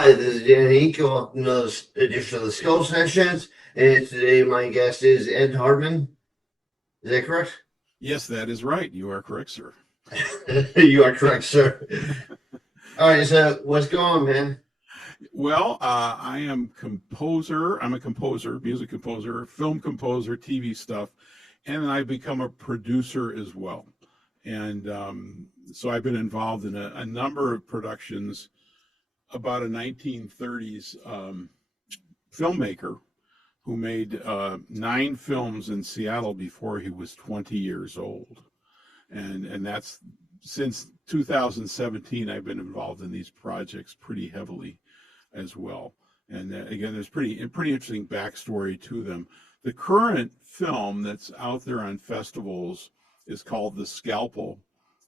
Hi, this is Dan Henk. Welcome to this edition of the Skull Sessions. And today my guest is Ed Hartman. Is that correct? Yes, that is right. You are correct, sir. You are correct, sir. All right, so what's going on, man? Well, I am composer. I'm a composer, music composer, film composer, TV stuff, and then I've become a producer as well. And so I've been involved in a number of productions about a 1930s filmmaker who made 9 films in Seattle before he was 20 years old. And that's since 2017 I've been involved in these projects pretty heavily as well. And again, there's pretty interesting backstory to them. The current film that's out there on festivals is called The Scalpel,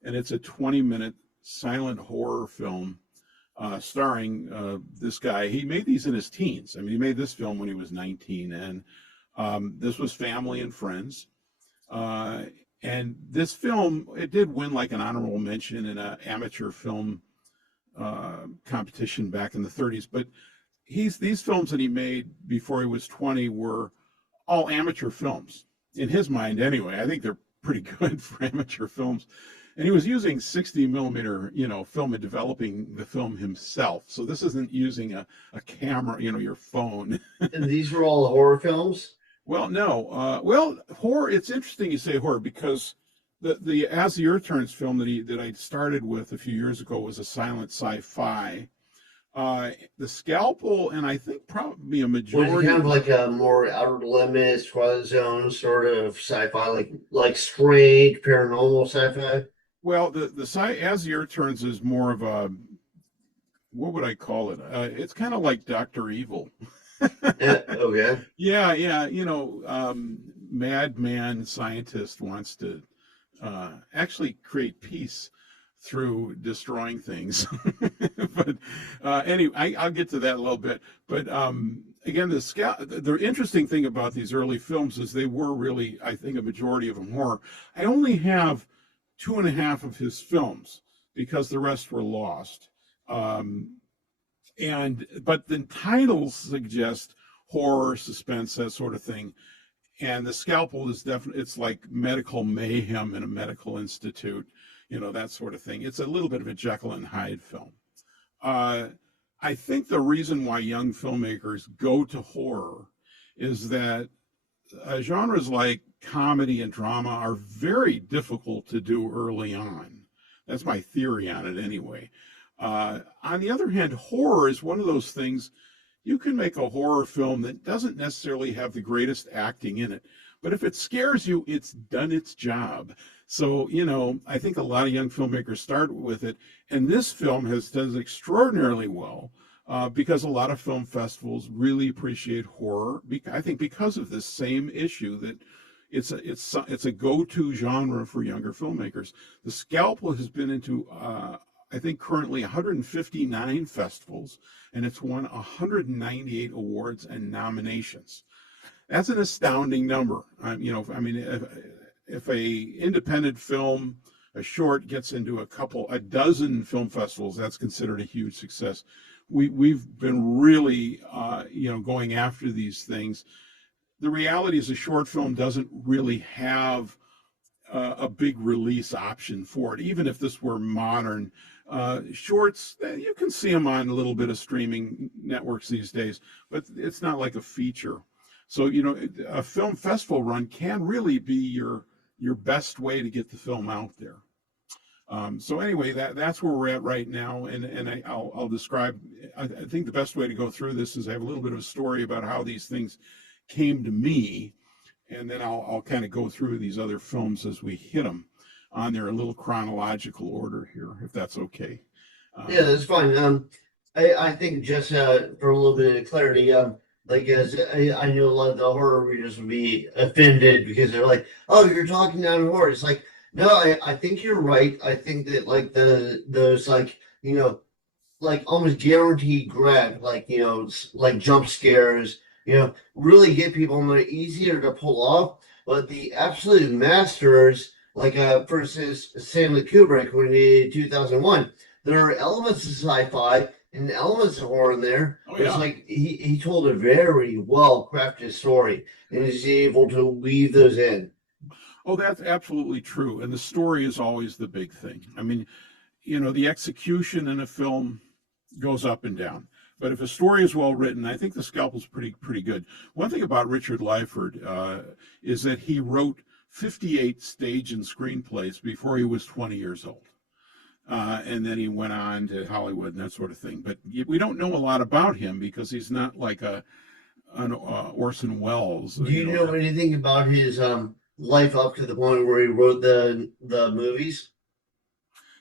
and it's a 20-minute silent horror film starring this guy. He made these in his teens. I mean, he made this film when he was 19, and this was family and friends. And this film, it did win like an honorable mention in an amateur film competition back in the 30s. But these films that he made before he was 20 were all amateur films in his mind, anyway. I think they're pretty good for amateur films. And he was using 60 millimeter, film and developing the film himself. So this isn't using a camera, your phone. And these were all horror films? Well, no. Horror. It's interesting you say horror because the As the Earth Turns film that I started with a few years ago was a silent sci-fi. The Scalpel, and I think probably a Was it majority. kind of like a more Outer Limits, Twilight Zone sort of sci-fi, like strange paranormal sci-fi? Well, As the Earth Turns is more of a, what would I call it? It's kind of like Dr. Evil. Yeah, okay. Yeah, yeah. Madman scientist wants to actually create peace through destroying things. But anyway, I'll get to that a little bit. But again, the interesting thing about these early films is they were really, I think, a majority of them horror. I only have 2.5 of his films because the rest were lost. But the titles suggest horror, suspense, that sort of thing. And The Scalpel is definitely, it's like medical mayhem in a medical institute, that sort of thing. It's a little bit of a Jekyll and Hyde film. I think the reason why young filmmakers go to horror is that genres like comedy and drama are very difficult to do early on. That's my theory on it anyway. On the other hand, horror is one of those things. You can make a horror film that doesn't necessarily have the greatest acting in it, but if it scares you, it's done its job. So, I think a lot of young filmmakers start with it, and this film has done extraordinarily well because a lot of film festivals really appreciate horror. I think because of this same issue that it's a go-to genre for younger filmmakers. The Scalpel has been into I think currently 159 festivals, and it's won 198 awards and nominations. That's an astounding number. If a independent film, a short, gets into a dozen film festivals, that's considered a huge success. We've been really, going after these things. The reality is a short film doesn't really have a big release option for it. Even if this were modern, shorts, you can see them on a little bit of streaming networks these days, but it's not like a feature. So, a film festival run can really be your best way to get the film out there. So anyway, that's where we're at right now, and I'll describe. I think the best way to go through this is I have a little bit of a story about how these things came to me, and then I'll kind of go through these other films as we hit them on their little chronological order here, if that's okay. Yeah, that's fine. I think just for a little bit of clarity, as I know a lot of the horror readers would be offended because they're like, "Oh, you're talking down horror." It's like, no, I think you're right. I think that those like almost guaranteed grab, like jump scares, really get people, and they're easier to pull off. But the absolute masters, for instance, Stanley Kubrick when he did 2001, there are elements of sci-fi and elements of horror in there. Oh But it's yeah. like he told a very well crafted story, and he's able to weave those in. Oh, that's absolutely true. And the story is always the big thing. I mean, the execution in a film goes up and down. But if a story is well written, I think The Scalpel's pretty good. One thing about Richard Lyford is that he wrote 58 stage and screenplays before he was 20 years old. And then he went on to Hollywood and that sort of thing. But we don't know a lot about him because he's not like an Orson Welles. Do you know anything about his life up to the point where he wrote the movies?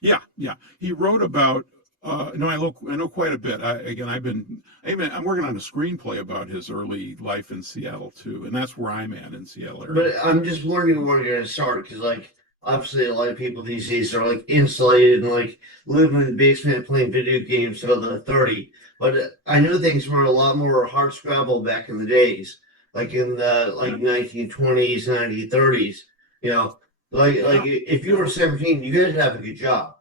Yeah, yeah. He wrote about. No, I know quite a bit. I'm working on a screenplay about his early life in Seattle too, and that's where I'm at in Seattle area. But I'm just wondering where you're gonna start because, like, obviously, a lot of people these days are like insulated and like living in the basement playing video games till they're 30. But I know things were a lot more hard scrabble back in the days, like in the like 1920s, 1930s. You know, like Yeah, if you yeah. were 17, you got to have a good job.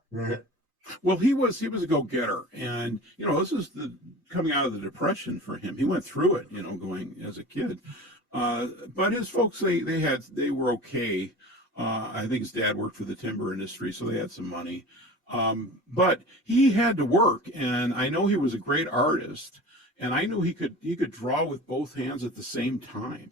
Well, he was a go-getter, and this is the coming out of the Depression for him. He went through it, going as a kid. But his folks, they were okay. I think his dad worked for the timber industry, so they had some money. But he had to work, and I know he was a great artist, and I knew he could draw with both hands at the same time.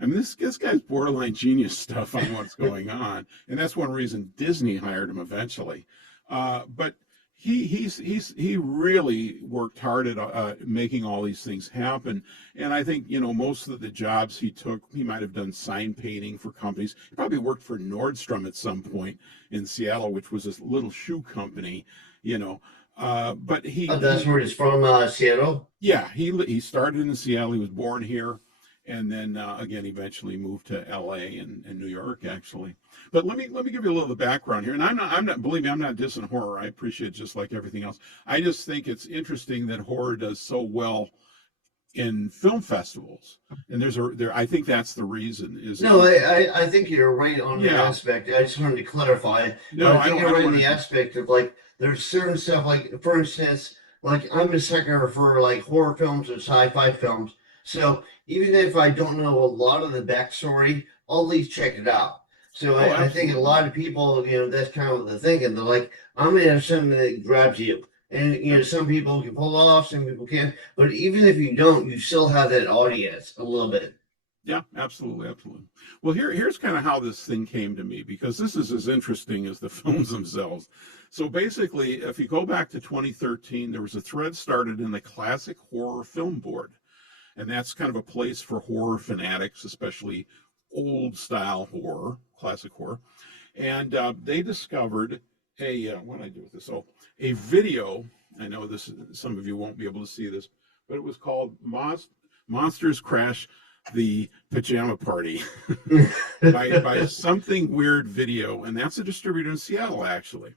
I mean, this guy's borderline genius stuff on what's going on, and that's one reason Disney hired him eventually. But he really worked hard at making all these things happen. And I think most of the jobs he took, he might have done sign painting for companies. He probably worked for Nordstrom at some point in Seattle, which was a little shoe company. But That's where he's from, Seattle. yeah, he started in Seattle. He was born here, and then again eventually moved to L.A. and New York actually. But let me give you a little background here. And I'm not believe me, I'm not dissing horror. I appreciate it just like everything else. I just think it's interesting that horror does so well in film festivals, and I think that's the reason. No, I think you're right on that Yeah, aspect. I just wanted to clarify. no, But I I think don't you're I don't right in want the to. aspect of like there's certain stuff like for instance, like I'm a sucker for like horror films and sci-fi films. So even if I don't know a lot of the backstory, I'll at least check it out. So Oh, I think a absolutely. lot of people, that's kind of the thinking. They're like, I'm gonna have something that grabs you. And Yep. some people can pull it off, some people can't. But even if you don't, you still have that audience a little bit. Yeah, absolutely, absolutely. Well, here's kind of how this thing came to me because this is as interesting as the films themselves. So basically, if you go back to 2013, there was a thread started in the Classic Horror Film Board, and that's kind of a place for horror fanatics, especially old style horror, classic horror. And they discovered what did I do with this? Oh, a video. I know this. Some of you won't be able to see this, but it was called Monsters Crash the Pajama Party by Something Weird Video, and that's a distributor in Seattle actually.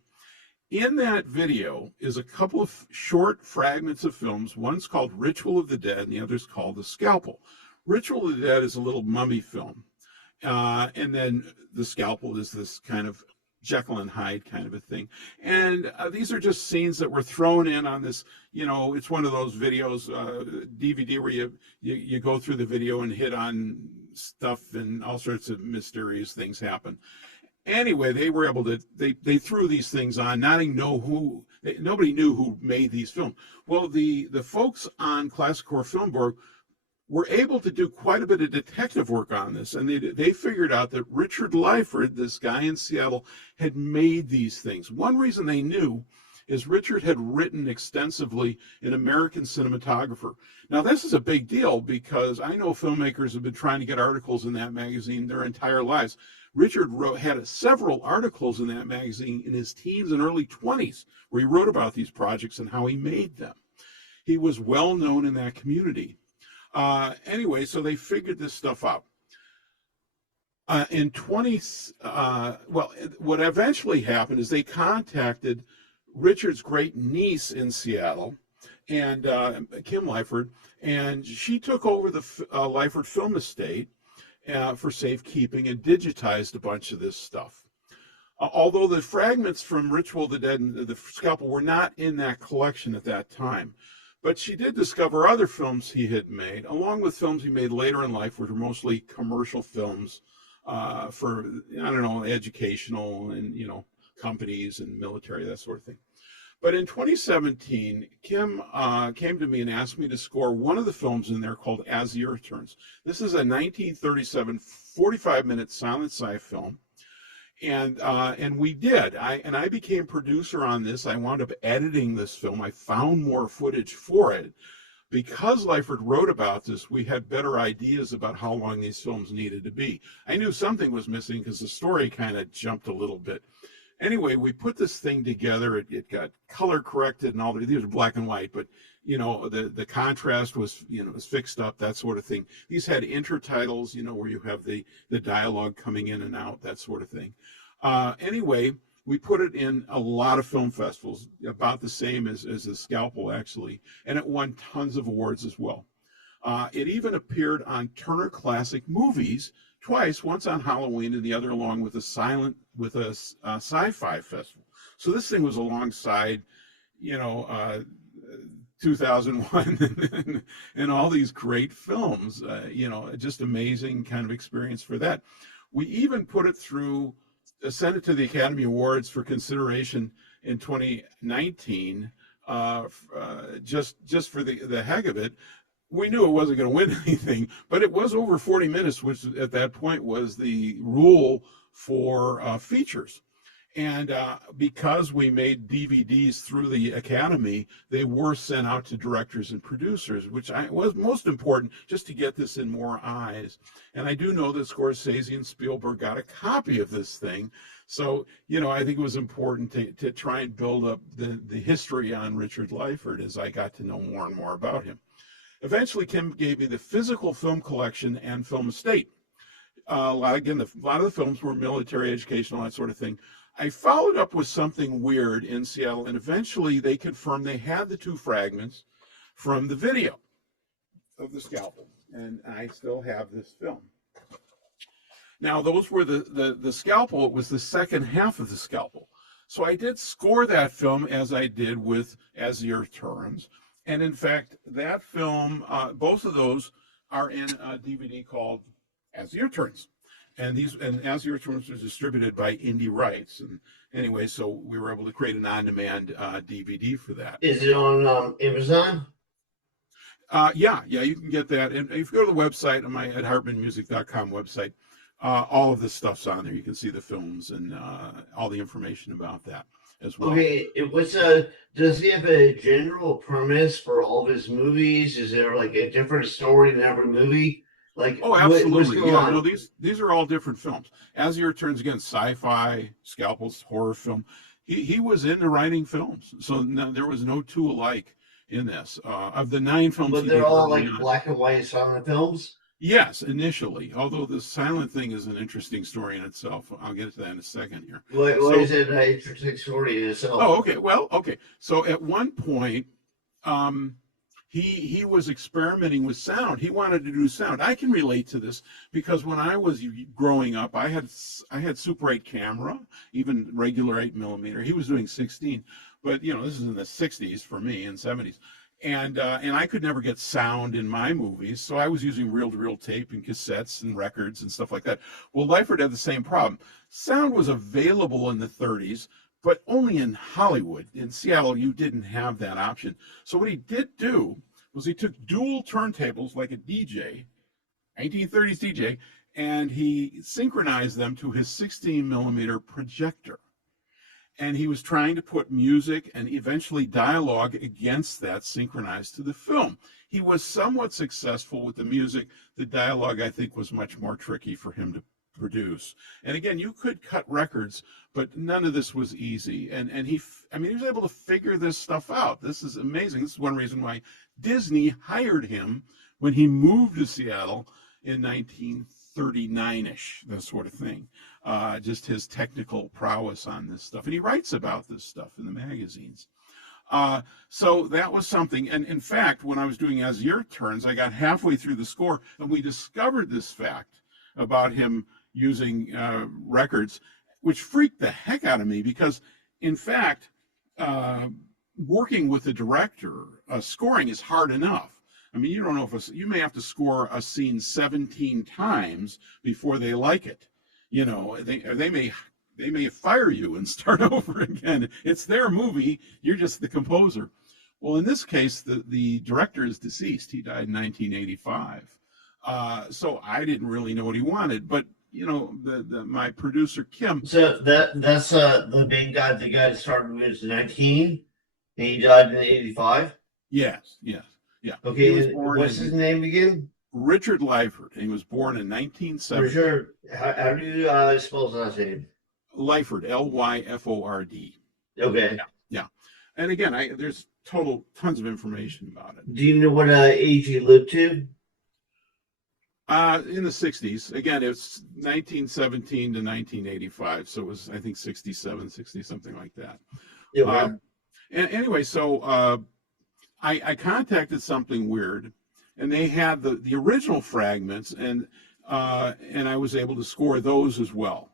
In that video is a couple of short fragments of films. One's called Ritual of the Dead, and the other's called The Scalpel. Ritual of the Dead is a little mummy film, and then The Scalpel is this kind of Jekyll and Hyde kind of a thing. And these are just scenes that were thrown in on this. It's one of those videos, DVD, where you go through the video and hit on stuff, and all sorts of mysterious things happen. Anyway, they were able to they threw these things on. Nobody knew who made these films. Well, the folks on Classic Horror Film Board were able to do quite a bit of detective work on this, and they figured out that Richard Lyford, this guy in Seattle, had made these things. One reason they knew is Richard had written extensively in American Cinematographer. Now, this is a big deal because I know filmmakers have been trying to get articles in that magazine their entire lives. Richard had several articles in that magazine in his teens and early 20s where he wrote about these projects and how he made them. He was well known in that community. Anyway, so they figured this stuff out. In 20, what eventually happened is they contacted Richard's great niece in Seattle, and Kim Lyford, and she took over the Lyford Film Estate for safekeeping and digitized a bunch of this stuff. Although the fragments from Ritual of the Dead and the Scalpel were not in that collection at that time. But she did discover other films he had made, along with films he made later in life, which were mostly commercial films for, I don't know, educational and, companies and military, that sort of thing. But in 2017, Kim came to me and asked me to score one of the films in there called As the Year Turns. This is a 1937 45-minute silent sci film. And we did. I became producer on this. I wound up editing this film. I found more footage for it. Because Lyford wrote about this, we had better ideas about how long these films needed to be. I knew something was missing because the story kind of jumped a little bit. Anyway, we put this thing together. It got color corrected and all. These are black and white, but the contrast was was fixed up, that sort of thing. These had intertitles, where you have the dialogue coming in and out, that sort of thing. Anyway, we put it in a lot of film festivals, about the same as The Scalpel, actually, and it won tons of awards as well. It even appeared on Turner Classic Movies twice, once on Halloween and the other along with a sci-fi festival. So this thing was alongside, 2001 and all these great films, just amazing kind of experience for that. We even put it through, sent it to the Academy Awards for consideration in 2019, just for the heck of it. We knew it wasn't going to win anything, but it was over 40 minutes, which at that point was the rule for features. And because we made DVDs through the Academy, they were sent out to directors and producers, which was most important, just to get this in more eyes. And I do know that Scorsese and Spielberg got a copy of this thing. So, I think it was important to try and build up the history on Richard Lyford as I got to know more and more about him. Eventually, Kim gave me the physical film collection and film estate. A lot of the films were military, educational, that sort of thing. I followed up with something weird in Seattle, and eventually they confirmed they had the 2 fragments from the video of The Scalpel, and I still have this film. Now, those were the Scalpel. It was the second half of The Scalpel. So I did score that film as I did with As the Year Turns. And in fact, that film, both of those are in a DVD called As the Year Turns. And As the Year Turns was distributed by Indie Rights. And anyway, so we were able to create an on-demand DVD for that. Is it on Amazon? Yeah, you can get that. And if you go to the website, at hartmanmusic.com website, all of this stuff's on there. You can see the films and all the information about that as well. Okay, does he have a general premise for all of his movies? Is there like a different story in every movie? Oh, absolutely. What's going on? Well, these are all different films. As the Year Turns, again, sci-fi, Scalpel's horror film. He was into writing films, so there was no 2 alike in this. Of the 9 films, But they're all like black and white silent films? Yes, initially. Although the silent thing is an interesting story in itself. I'll get to that in a second here. What is it an interesting story in itself? Oh, okay. Well, okay. So at one point, he was experimenting with sound. He wanted to do sound. I can relate to this because when I was growing up, I had Super 8 camera, even regular 8mm. He was doing 16, but this is in the 60s for me and 70s. And I could never get sound in my movies, so I was using reel-to-reel tape and cassettes and records and stuff like that. Well, Lyford had the same problem. Sound was available in the 30s, but only in Hollywood. In Seattle, you didn't have that option. So what he did do was he took dual turntables like a DJ, 1930s DJ, and he synchronized them to his 16mm projector. And he was trying to put music and eventually dialogue against that, synchronized to the film. He was somewhat successful with the music. The dialogue, I think, was much more tricky for him to produce. And again, you could cut records, but none of this was easy. And he was able to figure this stuff out. This is amazing. This is one reason why Disney hired him when he moved to Seattle in 1939-ish, that sort of thing. Just his technical prowess on this stuff. And he writes about this stuff in the magazines. So that was something. And in fact, when I was doing As the Year Turns, I got halfway through the score and we discovered this fact about him using records. which freaked the heck out of me because, in fact, uh, working with the director, scoring is hard enough. I mean, you don't know if you may have to score a scene 17 times before they like it. You know, they may fire you and start over again. It's their movie. You're just the composer. Well, in this case, the director is deceased. He died in 1985. So I didn't really know what he wanted, but you know, my producer Kim. So that's the main guy. The guy that started when he was 19. And he died in 85. Yes, yes, yeah. He was Okay, born what's his name again? Richard Lyford. He was born in 1970. Richard. How do you spell his last name? Lyford, Lyford. Okay. Yeah. And again, there's tons of information about it. Do you know what age he lived to? In the 60s. Again, it's 1917 to 1985. So it was, I think, 67, 60, something like that. Okay. And anyway, so I contacted Something Weird, and they had the original fragments, and I was able to score those as well,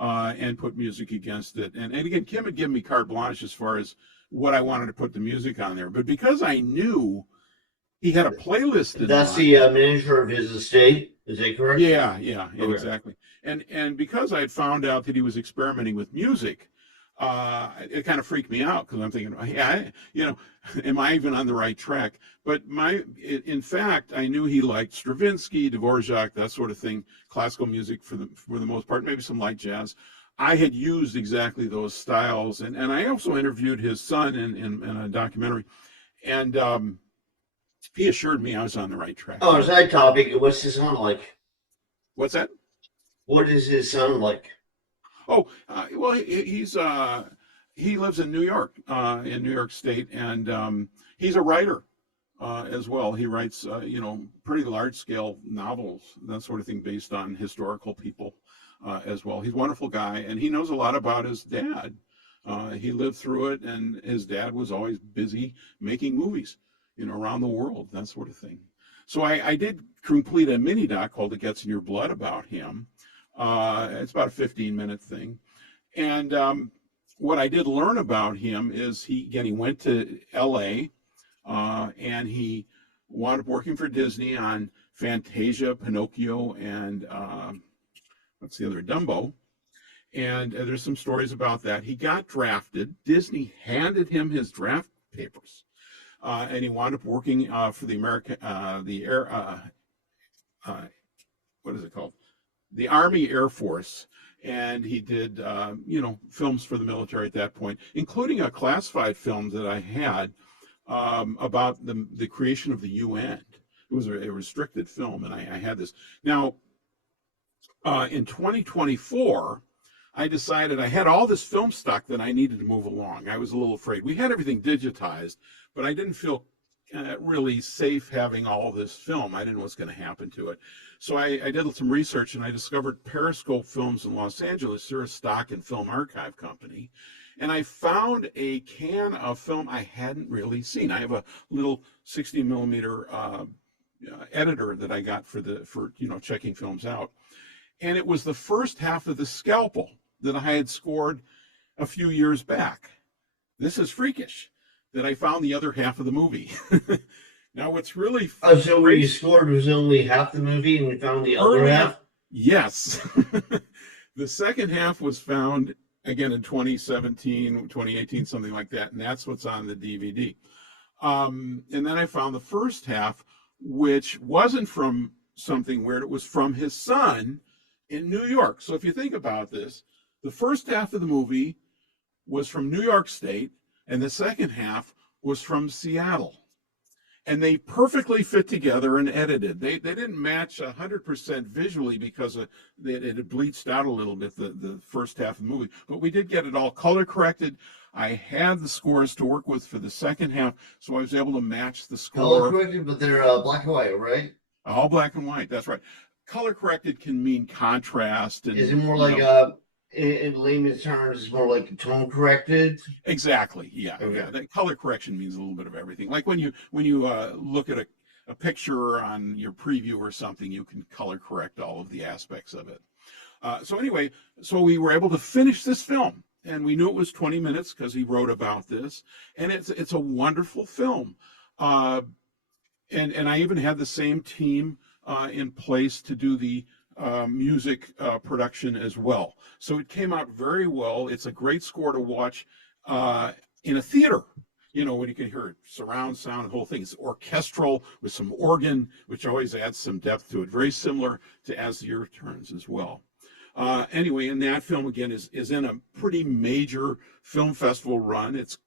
and put music against it. And again, Kim had given me carte blanche as far as what I wanted to put the music on there. But because I knew he had a playlist in That's mind, the manager of his estate. Is that correct? yeah, Okay. exactly. And because I had found out that he was experimenting with music, it kind of freaked me out because I'm thinking, yeah, am I even on the right track? But in fact, I knew he liked Stravinsky, Dvorak, that sort of thing, classical music for the most part, maybe some light jazz. I had used exactly those styles, and I also interviewed his son in a documentary, and he assured me I was on the right track. Oh, is that topic? What's his son like? What's that? What is his son like? Oh, well, he lives in New York, in New York State, and he's a writer as well. He writes, pretty large scale novels, that sort of thing, based on historical people as well. He's a wonderful guy, and he knows a lot about his dad. He lived through it, and his dad was always busy making movies, around the world, that sort of thing. So I did complete a mini doc called "It Gets in Your Blood" about him. It's about a 15-minute thing. And what I did learn about him is he went to LA and he wound up working for Disney on Fantasia, Pinocchio, and what's the other, Dumbo. And there's some stories about that. He got drafted. Disney handed him his draft papers. And he wound up working for the what is it called? The Army Air Force, and he did films for the military at that point, including a classified film that I had about the creation of the UN. It was a restricted film, and I had this. Now, in 2024, I decided I had all this film stock that I needed to move along. I was a little afraid. We had everything digitized, but I didn't feel really safe having all this film. I didn't know what's going to happen to it. So I did some research, and I discovered Periscope Films in Los Angeles. They're a stock and film archive company. And I found a can of film I hadn't really seen. I have a little 60 millimeter editor that I got for checking films out. And it was the first half of The Scalpel that I had scored a few years back. This is freakish that I found the other half of the movie. Now, what's really so what you scored was only half the movie, and you found the other half? Yes. The second half was found again in 2017, 2018, something like that, and that's what's on the DVD. And then I found the first half, which wasn't from Something Weird. It was from his son in New York. So if you think about this, the first half of the movie was from New York State, and the second half was from Seattle. And they perfectly fit together and edited. They didn't match 100% visually because it had bleached out a little bit, the first half of the movie. But we did get it all color corrected. I had the scores to work with for the second half, so I was able to match the score. Color corrected, but they're black and white, right? All black and white, that's right. Color corrected can mean contrast. And, is it more like in layman's terms, it's more like tone corrected? Exactly. Yeah. Okay. Yeah. That color correction means a little bit of everything. Like when you look at a picture on your preview or something, you can color correct all of the aspects of it. So anyway, so we were able to finish this film, and we knew it was 20 minutes because he wrote about this, and it's a wonderful film. Uh, and I even had the same team in place to do the music production as well. So it came out very well. It's a great score to watch in a theater. You know, when you can hear surround sound and the whole thing. It's orchestral with some organ, which always adds some depth to it. Very similar to As the Year Turns as well. Anyway, and that film again is in a pretty major film festival run. It's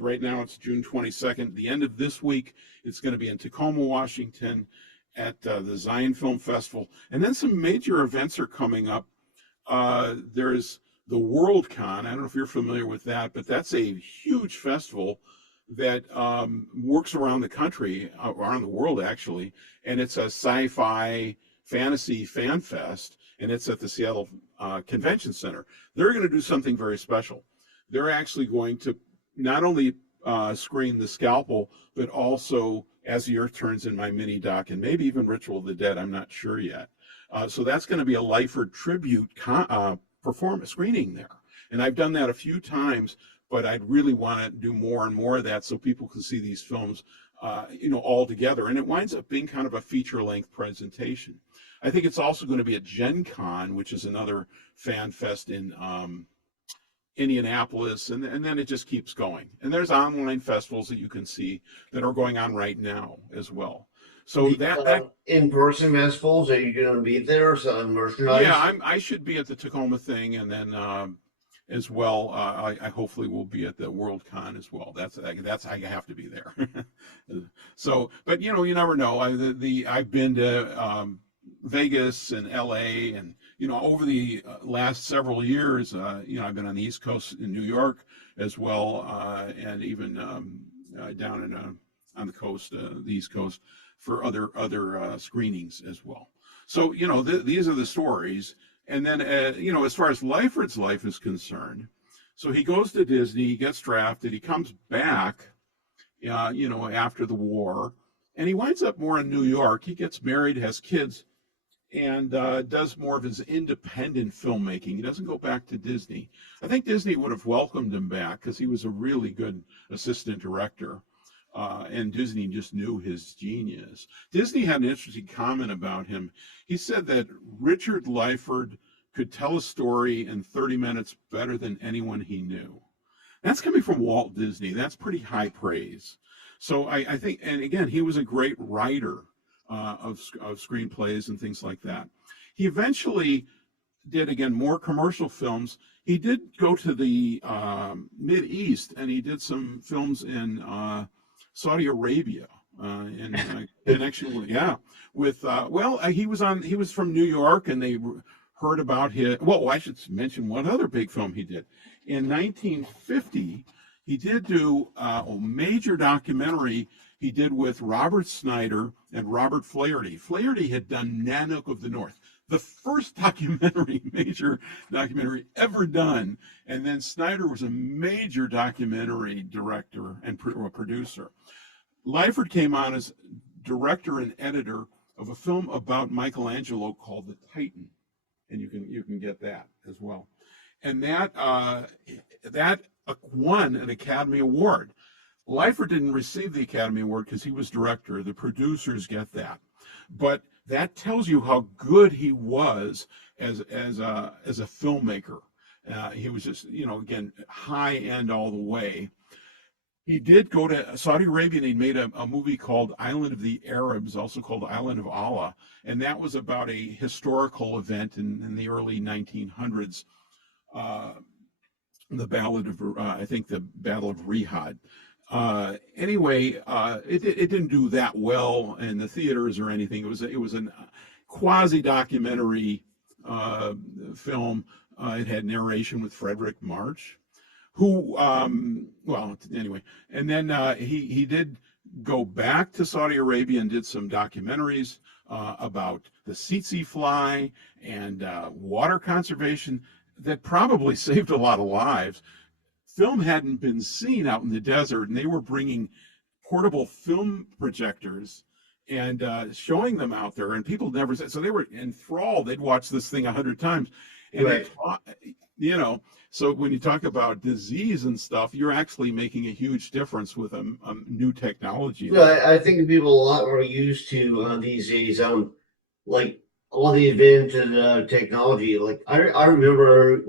right now. It's June 22nd. The end of this week, it's going to be in Tacoma, Washington, at the Zion Film Festival, and then some major events are coming up. There's the WorldCon. I don't know if you're familiar with that, but that's a huge festival that works around the country, around the world actually, and it's a sci-fi fantasy fan fest, and it's at the Seattle Convention Center. They're going to do something very special. They're actually going to not only screen The Scalpel, but also As the Earth Turns in My Mini Doc, and maybe even Ritual of the Dead. I'm not sure yet. So that's going to be a Lyford tribute performance screening there. And I've done that a few times, but I'd really want to do more and more of that so people can see these films, all together. And it winds up being kind of a feature-length presentation. I think it's also going to be at Gen Con, which is another fan fest in Indianapolis, and then it just keeps going. And there's online festivals that you can see that are going on right now as well. So that in-person festivals, are you going to be there? Some merchandise? Yeah, I should be at the Tacoma thing, and then as well, I hopefully will be at the WorldCon as well. That's I have to be there. So, but you never know. I've been to Vegas and LA, and over the last several years, I've been on the East Coast in New York as well, and even down on the coast, the East Coast, for other screenings as well. So these are the stories. And then as far as Lyford's life is concerned, so he goes to Disney, he gets drafted, he comes back, after the war, and he winds up more in New York. He gets married, has kids, and does more of his independent filmmaking. He doesn't go back to Disney. I think Disney would have welcomed him back because he was a really good assistant director. And Disney just knew his genius. Disney had an interesting comment about him. He said that Richard Lyford could tell a story in 30 minutes better than anyone he knew. That's coming from Walt Disney. That's pretty high praise. So I think, and again, he was a great writer of screenplays and things like that. He eventually did, again, more commercial films. He did go to the Mid-East, and he did some films in Saudi Arabia in connection with he was from New York, and they heard about his. Well, I should mention one other big film he did in 1950. He did do a major documentary he did with Robert Snyder and Robert Flaherty. Flaherty had done Nanook of the North, the first major documentary ever done. And then Snyder was a major documentary director and producer. Lyford came on as director and editor of a film about Michelangelo called The Titan. And you can get that as well. And that won an Academy Award. Lyford didn't receive the Academy Award because he was director. The producers get that. But that tells you how good he was as a filmmaker. He was just, again, high end all the way. He did go to Saudi Arabia, and he made a movie called Island of the Arabs, also called Island of Allah. And that was about a historical event in the early 1900s. The Ballad of, I think the Battle of Riyadh. Anyway, it didn't do that well in the theaters or anything. It was a quasi-documentary film. It had narration with Frederick March, who, anyway. And then he did go back to Saudi Arabia and did some documentaries about the tsetse fly and water conservation that probably saved a lot of lives. Film hadn't been seen out in the desert, and they were bringing portable film projectors and showing them out there, and people never said, so they were enthralled. They'd watch this thing 100 times, and Right. you know, so when you talk about disease and stuff, you're actually making a huge difference with a new technology. So I think people a lot more used to these days, like all the advanced technology. Like I remember,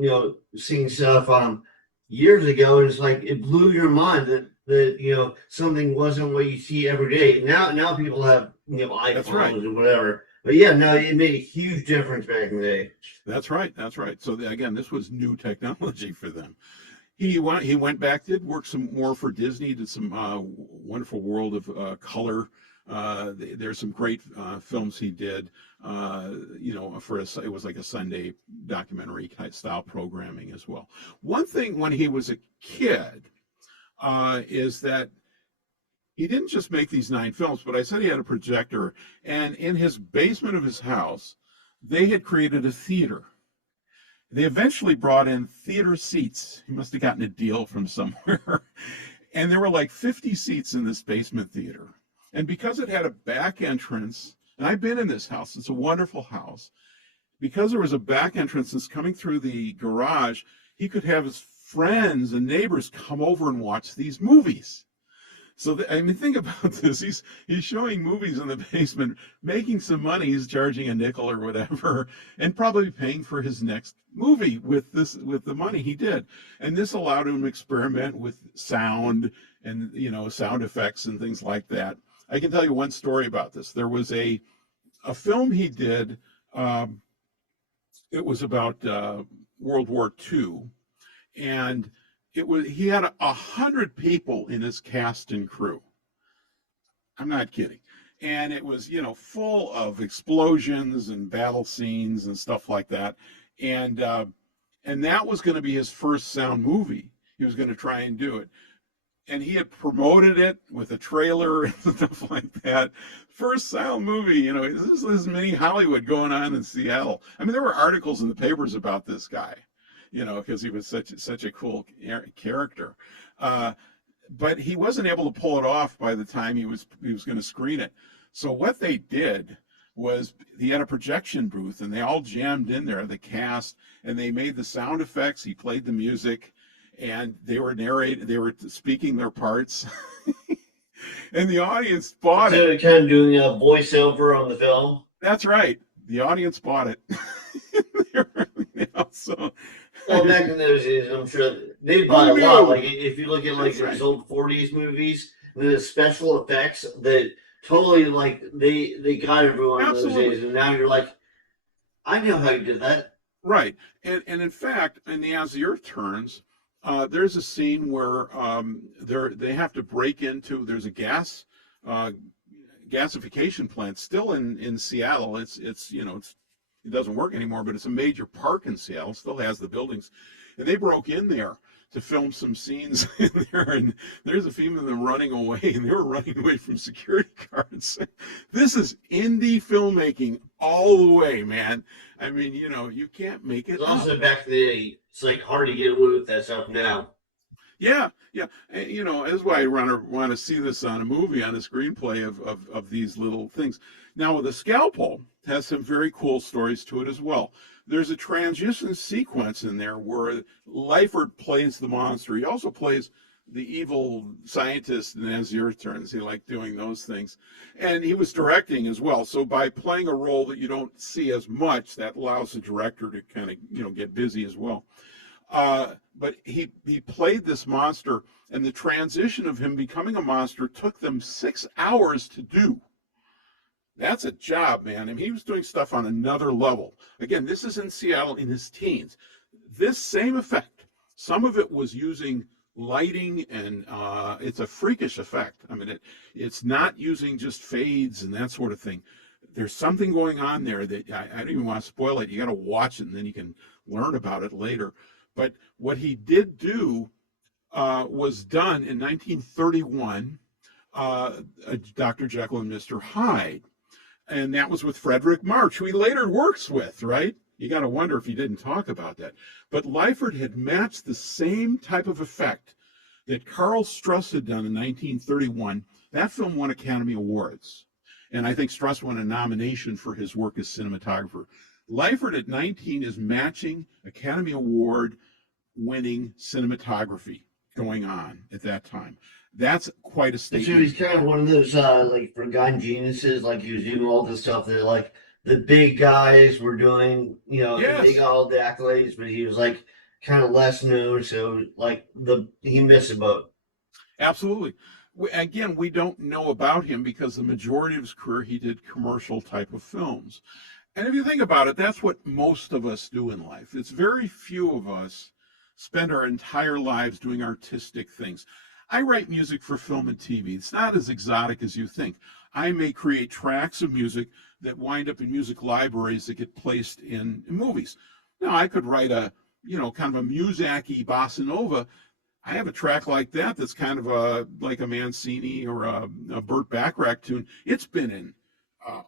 seeing stuff years ago, and it's like it blew your mind that something wasn't what you see every day. Now people have That's right. iPhones and whatever. But yeah, no, it made a huge difference back in the day. That's right. That's right. So again, this was new technology for them. He went back, did work some more for Disney, did some wonderful World of Color. There's some great films he did. It was like a Sunday documentary type style programming as well. One thing when he was a kid is that he didn't just make these 9 films, but I said he had a projector, and in his basement of his house, they had created a theater. They eventually brought in theater seats. He must have gotten a deal from somewhere. And there were like 50 seats in this basement theater. And because it had a back entrance, and I've been in this house, it's a wonderful house. Because there was a back entrance that's coming through the garage, he could have his friends and neighbors come over and watch these movies. So, think about this. He's showing movies in the basement, making some money. He's charging a nickel or whatever, and probably paying for his next movie with the money he did. And this allowed him to experiment with sound and, sound effects and things like that. I can tell you one story about this. There was a film he did. It was about World War II, and he had 100 people in his cast and crew. I'm not kidding. And it was, full of explosions and battle scenes and stuff like that. And that was going to be his first sound movie. He was going to try and do it. And he had promoted it with a trailer and stuff like that. First sound movie, this is mini Hollywood going on in Seattle. There were articles in the papers about this guy, because he was such a cool character. But he wasn't able to pull it off by the time he was going to screen it. So what they did was he had a projection booth, and they all jammed in there, the cast, and they made the sound effects. He played the music, and they were speaking their parts, and the audience bought it. Kind of doing a voiceover on the film. That's right. The audience bought it. Well, back in those days, I'm sure they buy a lot. Like if you look at those old '40s movies, the special effects that totally they got everyone in those days, and now you're like, I know how you did that. Right, and in fact, in the As the Earth Turns, there's a scene where they have to break into. There's a gasification plant still in Seattle. It doesn't work anymore, but it's a major park in Seattle. Still has the buildings, and they broke in there to film some scenes in there. And there's a few of them running away, and they were running away from security guards. This is indie filmmaking all the way, man. You can't make it. It's also back in the day. It's hard to get away with that stuff now. Yeah. And, that's why I want to see this on a movie, on a screenplay of these little things. Now, the Scalpel has some very cool stories to it as well. There's a transition sequence in there where Lyford plays the monster. He also plays the evil scientist in As the Earth Turns. He liked doing those things. And he was directing as well. So by playing a role that you don't see as much, that allows the director to kind of, get busy as well. But he played this monster, and the transition of him becoming a monster took them 6 hours to do. That's a job, man. He was doing stuff on another level. Again, this is in Seattle in his teens. This same effect, some of it was using lighting, and it's a freakish effect. It's not using just fades and that sort of thing. There's something going on there that I don't even want to spoil it. You got to watch it, and then you can learn about it later. But what he did do was done in 1931, Dr. Jekyll and Mr. Hyde. And that was with Frederick March, who he later works with, right? You got to wonder if he didn't talk about that. But Lyford had matched the same type of effect that Karl Struss had done in 1931. That film won Academy Awards. And I think Struss won a nomination for his work as cinematographer. Lyford at 19 is matching Academy Award winning cinematography going on at that time. That's quite a So statement. he's kind of one of those like forgotten geniuses. Like he was doing all the stuff that like the big guys were doing, and they Yes, got all the accolades, but he was like kind of less known. So like he missed a boat. absolutely. Again, we don't know about him because the majority of his career he did commercial type of films. And if you think about it, that's what most of us do in life. It's very few of us spend our entire lives doing artistic things. I write music for film and TV. It's not as exotic as you think. I may create tracks of music that wind up in music libraries that get placed in movies. Now, I could write kind of a Muzak-y bossa nova. I have a track like that that's kind of like a Mancini or a Burt Bacharach tune. It's been in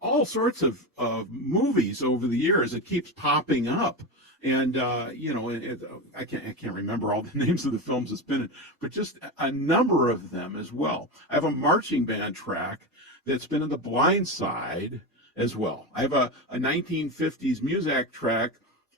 all sorts of movies over the years. It keeps popping up. And I can't remember all the names of the films it's been in, but just a number of them as well. I have a marching band track that's been in The Blind Side as well. I have a 1950s Muzak track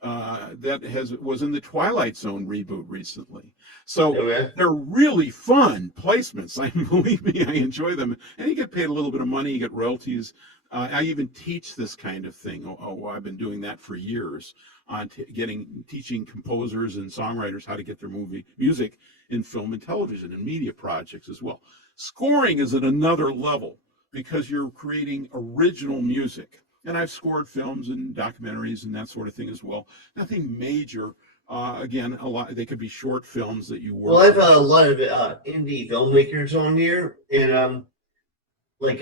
that was in the Twilight Zone reboot recently. So Okay. they're really fun placements. Believe me, I enjoy them. And you get paid a little bit of money, you get royalties. I even teach this kind of thing. I've been doing that for years on teaching composers and songwriters how to get their music in film and television and media projects as well. Scoring is at another level because you're creating original music. And I've scored films and documentaries and that sort of thing as well. Nothing major. Again, a lot. They could be short films that you work. Well, I've a lot of indie filmmakers on here, and like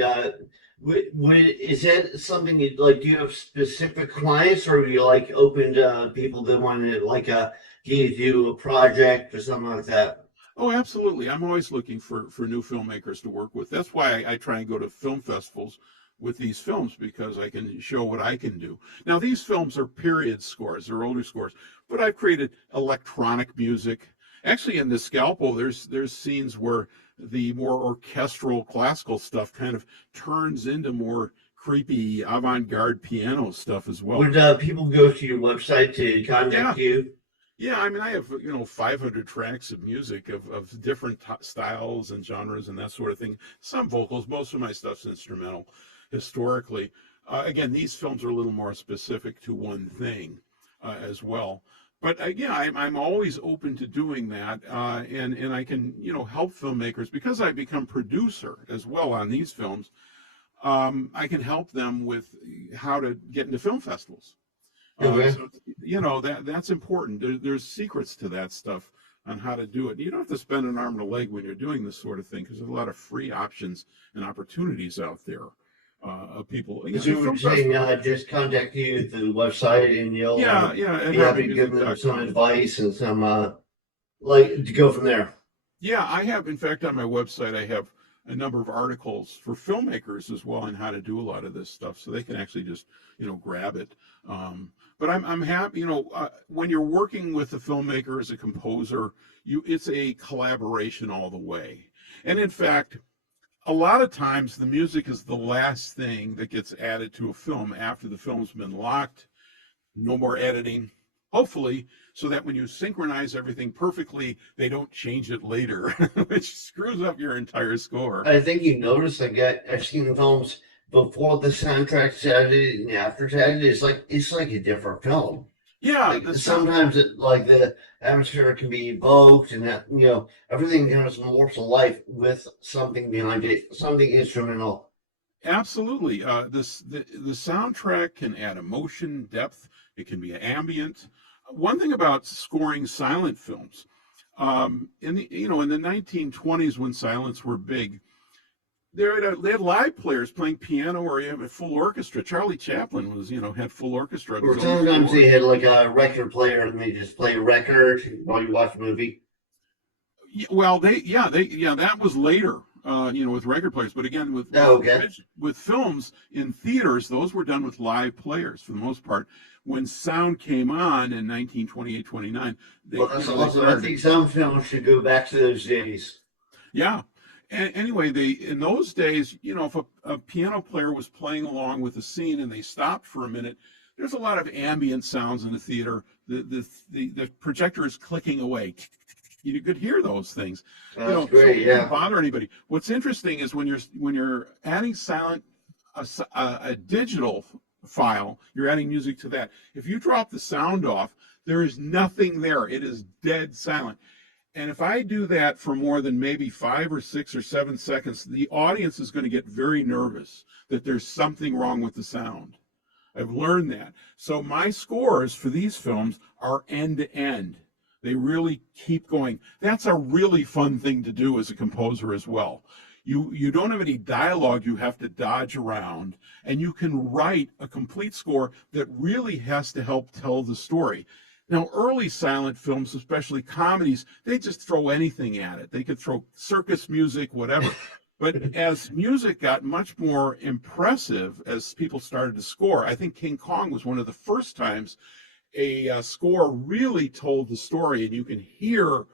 is that something you like? Do you have specific clients, or are you like open to people that want to like get you to do a project or something like that? Oh, absolutely. I'm always looking for new filmmakers to work with. That's why I try and go to film festivals with these films because I can show what I can do. Now, these films are period scores, they're older scores, but I've created electronic music. Actually, in the Scalpel, there's scenes where the more orchestral classical stuff kind of turns into more creepy avant-garde piano stuff as well. Would people go to your website to Yeah, contact you? yeah, I mean, I have 500 tracks of music of different styles and genres and that sort of thing. Some vocals, most of my stuff's instrumental. Historically, again, these films are a little more specific to one thing as well. But again, I'm always open to doing that, and I can help filmmakers because I become producer as well on these films. I can help them with how to get into film festivals. Okay. So that's important. There's secrets to that stuff on how to do it. You don't have to spend an arm and a leg when you're doing this sort of thing because there's a lot of free options and opportunities out there of people. So you were saying just contact you through the website and you'll at be happy to give them some hartmanmusic.com. advice and some like to go from there. Yeah, I have. In fact, on my website, I have a number of articles for filmmakers as well on how to do a lot of this stuff, so they can actually just grab it. But I'm happy. When you're working with a filmmaker as a composer, it's a collaboration all the way. And in fact, a lot of times the music is the last thing that gets added to a film after the film's been locked. No more editing, hopefully, so that when you synchronize everything perfectly, they don't change it later, which screws up your entire score. I think you noticed I've seen the films before the soundtrack's added and after it's added. It's like a different film. Yeah, Like sometimes like the atmosphere can be evoked and that everything comes more to life with something behind it, something instrumental. absolutely. The soundtrack can add emotion, depth. It can be ambient. One thing about scoring silent films, in the 1920s when silents were big, they had live players playing piano or you have a full orchestra. Charlie Chaplin had full orchestra. Or sometimes they had like a record player and they just play a record while you watch a movie. Well, that was later, with record players. But again, with films in theaters, those were done with live players for the most part. When sound came on in 1928, 29, Well, that's awesome. I think some films should go back to those days. Yeah. Anyway, in those days, if a piano player was playing along with the scene and they stopped for a minute, there's a lot of ambient sounds in the theater. The projector is clicking away. You could hear those things. That's So great. it didn't Yeah. bother anybody. What's interesting is when you're adding a digital file, you're adding music to that. If you drop the sound off, there is nothing there. It is dead silent. And if I do that for more than maybe 5 or 6 or 7 seconds, the audience is going to get very nervous that there's something wrong with the sound. I've learned that. So my scores for these films are end to end. They really keep going. That's a really fun thing to do as a composer as well. You don't have any dialogue you have to dodge around, and you can write a complete score that really has to help tell the story. Now, early silent films, especially comedies, they just throw anything at it. They could throw circus music, whatever. But as music got much more impressive as people started to score, I think King Kong was one of the first times a score really told the story, and you can hear,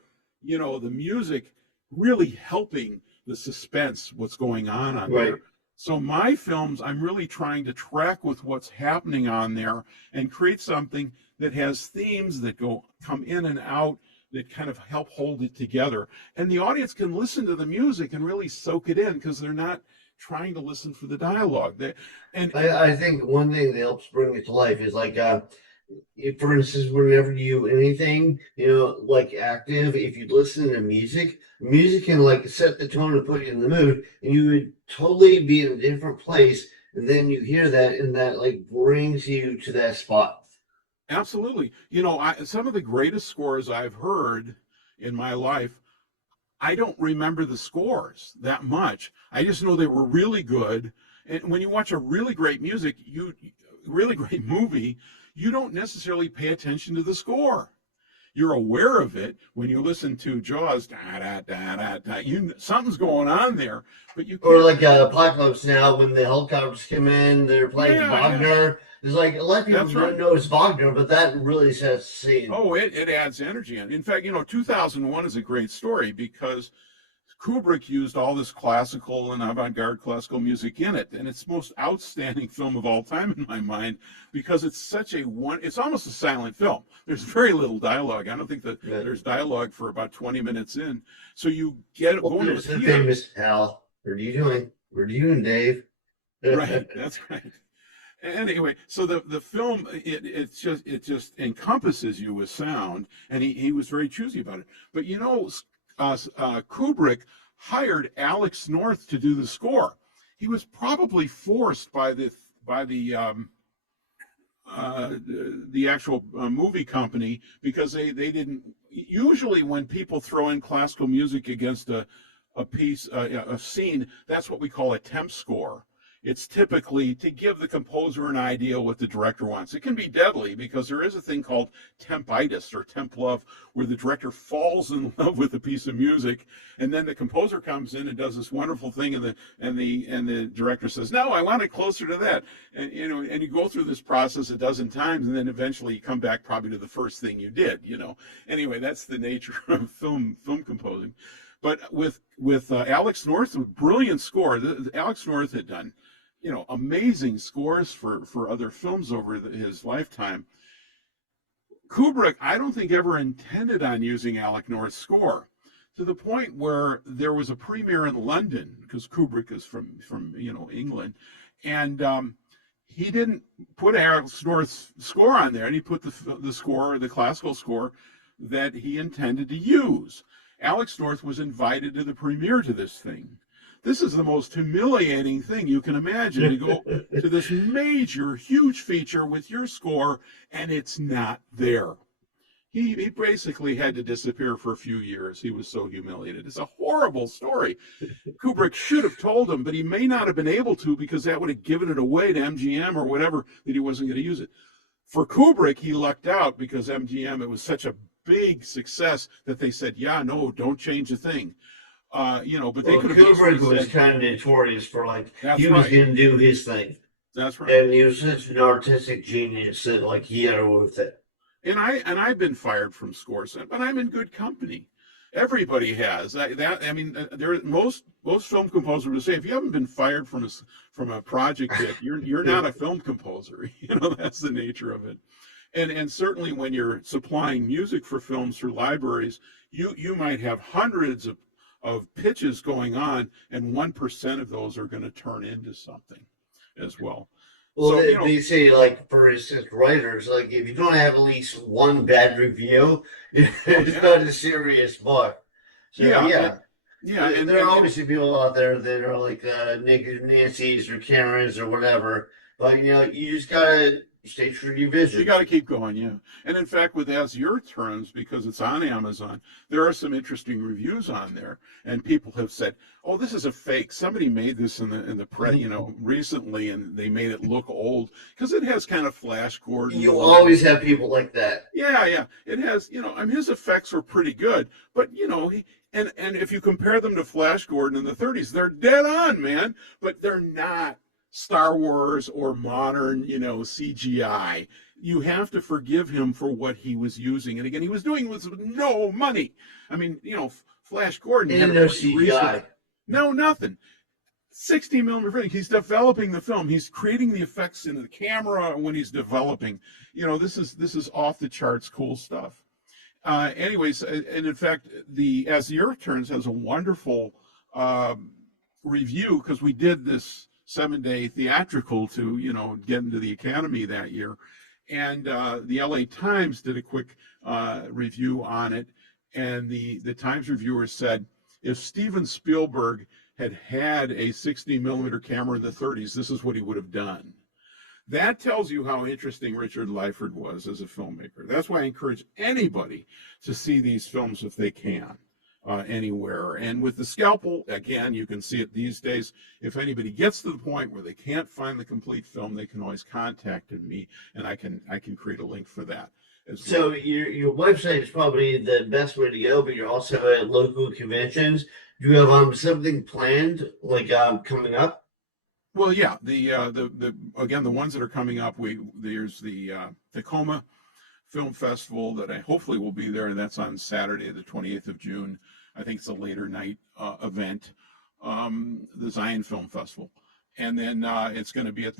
the music really helping the suspense, what's going on Right. there. So my films, I'm really trying to track with what's happening on there and create something that has themes that come in and out that kind of help hold it together. And the audience can listen to the music and really soak it in because they're not trying to listen for the dialogue. I think one thing that helps bring it to life is like, if, for instance, whenever you do anything, like active, if you listen to music, music can like set the tone and put you in the mood, and you would totally be in a different place. And then you hear that, and that like brings you to that spot. Absolutely. Some of the greatest scores I've heard in my life, I don't remember the scores that much. I just know they were really good. And when you watch a really great really great movie, you don't necessarily pay attention to the score. You're aware of it when you listen to Jaws. Da, da, da, da, da. Something's going on there, but you can't. Or like Apocalypse Now, when the helicopters come in, they're playing Wagner. It's like a lot of people don't know it's Wagner, but that really sets the scene. Oh, it adds energy. In fact, 2001 is a great story because Kubrick used all this classical and avant-garde classical music in it, and it's the most outstanding film of all time in my mind because it's it's almost a silent film. There's very little dialogue. I don't think that there's dialogue for about 20 minutes in. So you get going to the famous Hal. What are you doing? What are you doing, Dave? Right, that's right. Anyway, so the film it just encompasses you with sound, and he was very choosy about it. But Kubrick hired Alex North to do the score. He was probably forced by the actual movie company because they didn't usually when people throw in classical music against a scene, that's what we call a temp score. It's typically to give the composer an idea what the director wants. It can be deadly because there is a thing called tempitis or temp love, where the director falls in love with a piece of music, and then the composer comes in and does this wonderful thing, and the director says, "No, I want it closer to that." And you go through this process a dozen times, and then eventually you come back probably to the first thing you did. Anyway, that's the nature of film composing. But with Alex North, a brilliant score. Alex North had done amazing scores for other films over his lifetime. Kubrick, I don't think ever intended on using Alex North's score, to the point where there was a premiere in London, because Kubrick is from England, and he didn't put Alex North's score on there, and he put the classical score that he intended to use. Alex North was invited to the premiere to this thing. This is the most humiliating thing you can imagine, to go to this major, huge feature with your score, and it's not there. He basically had to disappear for a few years. He was so humiliated. It's a horrible story. Kubrick should have told him, but he may not have been able to because that would have given it away to MGM or whatever, that he wasn't going to use it. For Kubrick, he lucked out because MGM, it was such a big success that they said, "Yeah, no, don't change a thing." But they could have. Kubrick was kind of notorious for he was going to do his thing. That's right. And he was such an artistic genius that he had it with it. And I've been fired from scores, but I'm in good company. Everybody has I mean, there most film composers would say if you haven't been fired from a project yet, you're not a film composer. You know, that's the nature of it. And certainly when you're supplying music for films through libraries, you might have hundreds of pitches going on, and 1% of those are going to turn into something as well. Well, So, they say, like, for instance, writers, like, if you don't have at least one bad review, oh it's yeah, not a serious book. So, yeah, yeah, yeah, there are obviously people out there that are like negative Nancy's or Karen's or whatever, but you just gotta stay true to your you vision. got to keep going, yeah. And in fact, with As Your Turns, because it's on Amazon, there are some interesting reviews on there, and people have said, "Oh, this is a fake. Somebody made this in the press, recently, and they made it look old because it has kind of Flash Gordon You looking." always have people like that. Yeah, yeah, it has. I mean, his effects were pretty good, but and if you compare them to Flash Gordon in the '30s, they're dead on, man. But they're not Star Wars or modern, CGI. You have to forgive him for what he was using. And again, he was doing with no money. I mean, Flash Gordon had And a no pretty recent, CGI. no, nothing. 60 millimeter film. He's developing the film. He's creating the effects in the camera when he's developing. This is off the charts cool stuff. Anyways, and in fact, the As the Earth Turns has a wonderful review because we did this 7-day theatrical to get into the Academy that year, and the LA Times did a quick review on it, and the Times reviewer said if Steven Spielberg had a 60 millimeter camera in the '30s, this is what he would have done. That tells you how interesting Richard Lyford was as a filmmaker. That's why I encourage anybody to see these films if they can, anywhere. And with the scalpel, again, you can see it these days. If anybody gets to the point where they can't find the complete film, they can always contact me, and I can create a link for that as well. So your website is probably the best way to go, but you're also at local conventions. Do you have something planned like coming up? Well, yeah, the again, the ones that are coming up, there's the Tacoma Film Festival that I hopefully will be there, and that's on Saturday, the 28th of June. I think it's a later night event. The Zion Film Festival, and then it's going to be at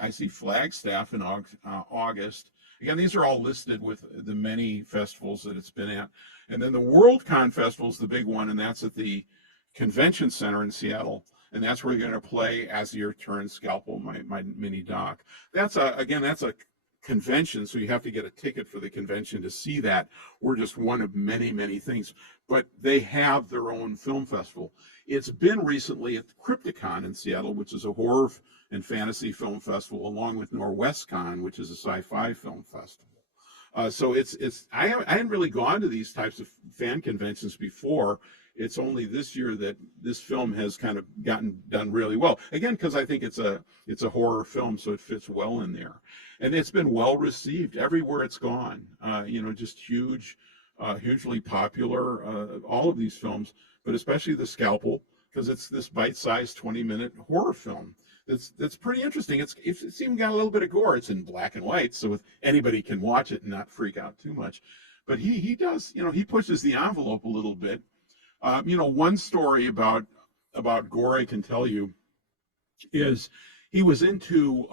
I see Flagstaff in August. Again, these are all listed with the many festivals that it's been at, and then the WorldCon Festival is the big one, and that's at the Convention Center in Seattle. And that's where you're going to play As the Earth Turns, Scalpel, my mini doc. That's a convention, so you have to get a ticket for the convention to see that. We're just one of many, many things. But they have their own film festival. It's been recently at the Crypticon in Seattle, which is a horror and fantasy film festival, along with NorwestCon, which is a sci-fi film festival. So I hadn't really gone to these types of fan conventions before. It's only this year that this film has kind of gotten done really well. Again, because I think it's a horror film, so it fits well in there, and it's been well received everywhere it's gone. Just hugely popular. All of these films, but especially The Scalpel, because it's this bite-sized 20-minute horror film. That's pretty interesting. It's even got a little bit of gore. It's in black and white, so anybody can watch it and not freak out too much. But he does, he pushes the envelope a little bit. One story about gore I can tell you is he was into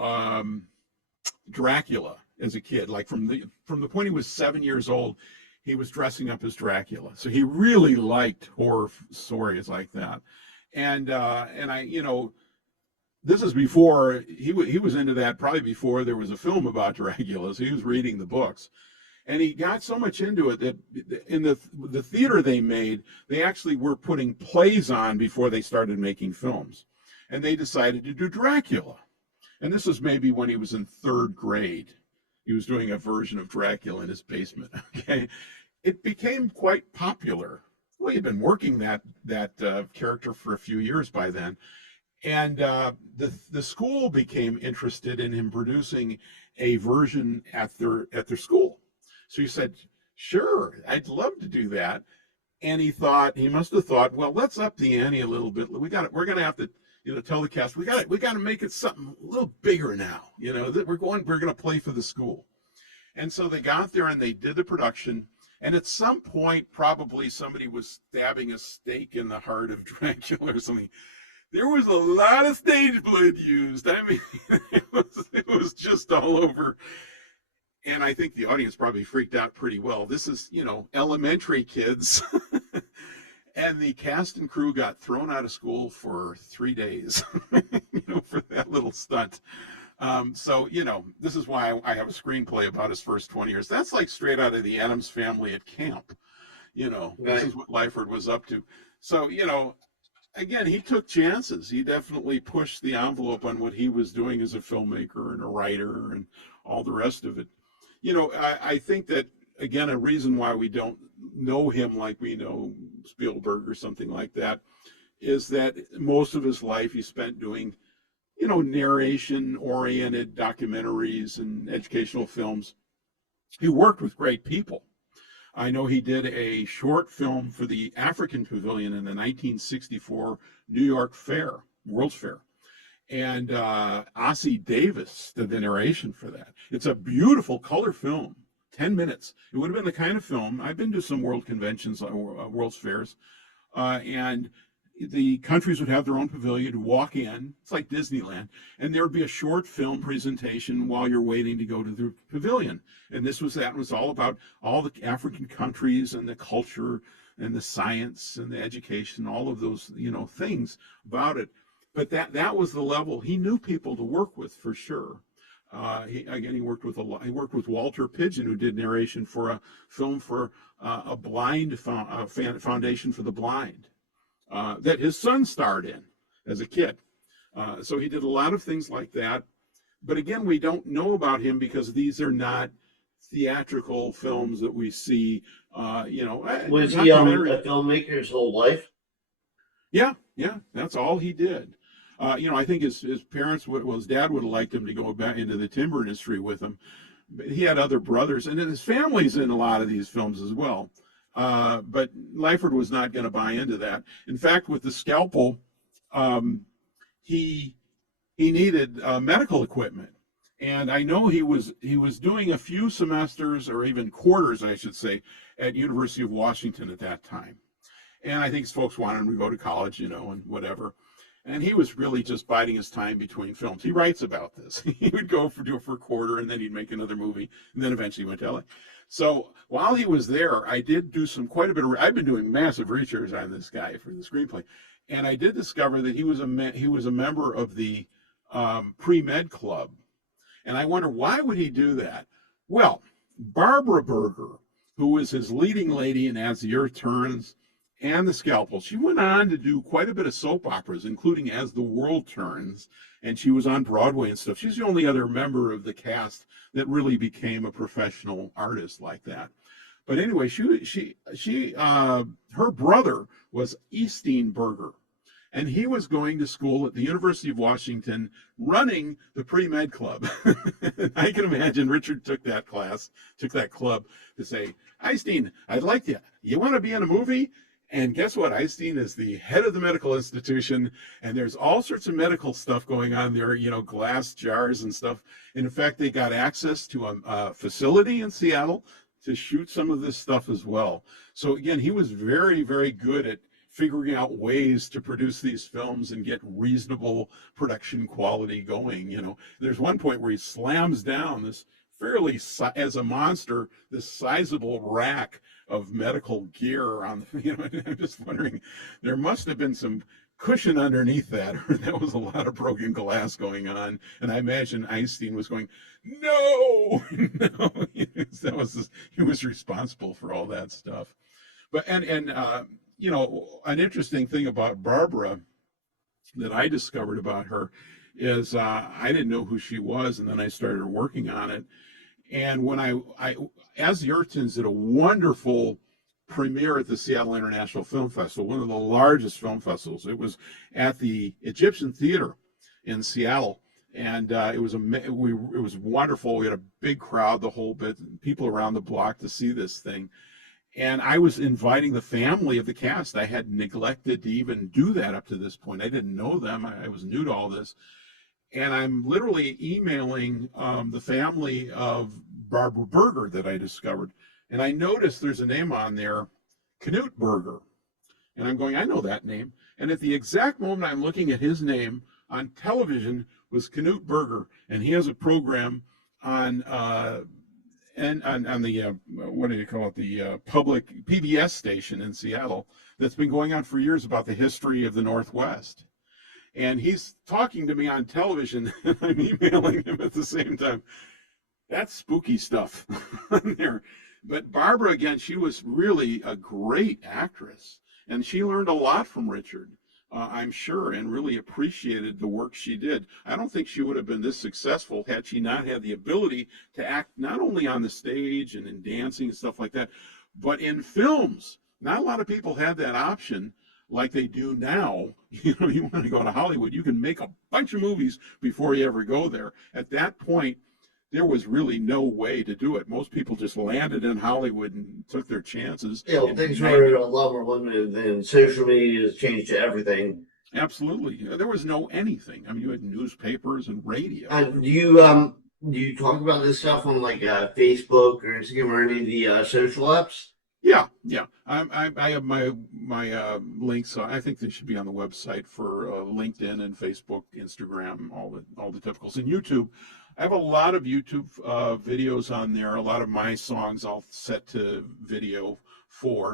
Dracula as a kid. Like from the point he was 7 years old, he was dressing up as Dracula. So he really liked horror stories like that. And this is before he was into that, probably before there was a film about Dracula. So he was reading the books. And he got so much into it that in the theater they made, they actually were putting plays on before they started making films. And they decided to do Dracula. And this was maybe when he was in 3rd grade. He was doing a version of Dracula in his basement. Okay, it became quite popular. Well, he'd been working that character for a few years by then. And the school became interested in him producing a version at their school. So he said, "Sure, I'd love to do that." And he must have thought, well, let's up the ante a little bit. We're going to have to, tell the cast, we got to make it something a little bigger now. That we're going to play for the school. And so they got there and they did the production. And at some point, probably somebody was stabbing a stake in the heart of Dracula or something. There was a lot of stage blood used. I mean, it was just all over. And I think the audience probably freaked out pretty well. This is, elementary kids. And the cast and crew got thrown out of school for 3 days, for that little stunt. So, this is why I have a screenplay about his first 20 years. That's like straight out of the Addams Family at camp. This is what Lyford was up to. So, again, he took chances. He definitely pushed the envelope on what he was doing as a filmmaker and a writer and all the rest of it. I think that, again, a reason why we don't know him like we know Spielberg or something like that is that most of his life he spent doing, narration-oriented documentaries and educational films. He worked with great people. I know he did a short film for the African Pavilion in the 1964 New York Fair, World's Fair. And Ossie Davis did the narration for that. It's a beautiful color film, 10 minutes. It would have been the kind of film, I've been to some world conventions, World's Fairs, and the countries would have their own pavilion to walk in. It's like Disneyland. And there would be a short film presentation while you're waiting to go to the pavilion. And that was all about all the African countries and the culture and the science and the education, all of those, things about it. But that was the level. He knew people to work with for sure. He worked with Walter Pidgeon, who did narration for a film for a blind foundation for the blind that his son starred in as a kid. So he did a lot of things like that. But again, we don't know about him because these are not theatrical films that we see. Was he a filmmaker his whole life? Yeah, that's all he did. I think his parents his dad would have liked him to go back into the timber industry with him. But he had other brothers, and his family's in a lot of these films as well. But Lyford was not going to buy into that. In fact, with the scalpel, he needed medical equipment, and I know he was doing a few semesters or even quarters, I should say, at University of Washington at that time. And I think his folks wanted him to go to college, and whatever. And he was really just biding his time between films. He writes about this. He would do it for a quarter, and then he'd make another movie, and then eventually went to LA. So while he was there, I did do I've been doing massive research on this guy for the screenplay, and I did discover that he was a member of the pre-med club. And I wonder, why would he do that? Well, Barbara Berger, who was his leading lady in As the Earth Turns and The Scalpel, she went on to do quite a bit of soap operas, including As the World Turns, and she was on Broadway and stuff. She's the only other member of the cast that really became a professional artist like that. But anyway, her brother was Easteen Berger, and he was going to school at the University of Washington running the pre-med club. I can imagine Richard took that club to say, Easteen, I'd like you want to be in a movie? And guess what? Easteen is the head of the medical institution, and there's all sorts of medical stuff going on there, glass jars and stuff. And in fact, they got access to a facility in Seattle to shoot some of this stuff as well. So again, he was very, very good at figuring out ways to produce these films and get reasonable production quality going. There's one point where he slams down this as a monster, this sizable rack of medical gear on, I'm just wondering, there must have been some cushion underneath that, or that was a lot of broken glass going on. And I imagine Easteen was going, no, he was responsible for all that stuff. But, and an interesting thing about Barbara that I discovered about her is I didn't know who she was, and then I started working on it. And when As the Earth Turns did a wonderful premiere at the Seattle International Film Festival, one of the largest film festivals. It was at the Egyptian Theater in Seattle, and it was wonderful. We had a big crowd, the whole bit, people around the block to see this thing. And I was inviting the family of the cast. I had neglected to even do that up to this point. I didn't know them. I was new to all this. And I'm literally emailing the family of Barbara Berger that I discovered. And I noticed there's a name on there, Knut Berger. And I'm going, I know that name. And at the exact moment I'm looking at his name on television was Knut Berger, and he has a program on and on the what do you call it, the public PBS station in Seattle that's been going on for years about the history of the Northwest. And he's talking to me on television, and I'm emailing him at the same time. That's spooky stuff on there. But Barbara, again, she was really a great actress, and she learned a lot from Richard, I'm sure, and really appreciated the work she did. I don't think she would have been this successful had she not had the ability to act not only on the stage and in dancing and stuff like that, but in films. Not a lot of people had that option like they do now. You know, you want to go to Hollywood, you can make a bunch of movies before you ever go there. At that point, there was really no way to do it. Most people just landed in Hollywood and took their chances. You know, things were a lot more limited than social media has changed everything. Absolutely. There was no anything. I mean, you had newspapers and radio. And do you talk about this stuff on like Facebook or Instagram or any of the social apps? Yeah. I have my links. I think they should be on the website for LinkedIn and Facebook, Instagram, all the typicals, and YouTube. I have a lot of YouTube videos on there. A lot of my songs I'll set to video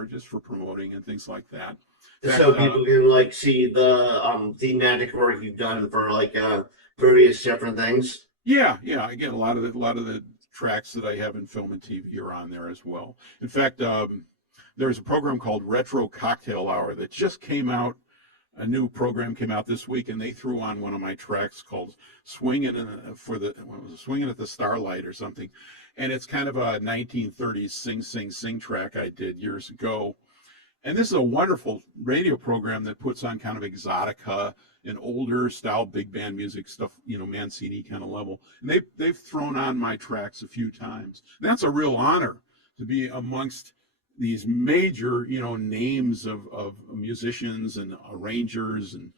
just for promoting and things like that. So people can like see the thematic work you've done for like various different things. Yeah. Again, a lot of the tracks that I have in film and TV are on there as well. In fact, there's a program called Retro Cocktail Hour that just came out. A new program came out this week, and they threw on one of my tracks called "Swinging" "Swinging at the Starlight" or something, and it's kind of a 1930s sing track I did years ago. And this is a wonderful radio program that puts on kind of exotica and older style big band music stuff, you know, Mancini kind of level. And they've thrown on my tracks a few times. And that's a real honor to be amongst these major, you know, names of musicians and arrangers and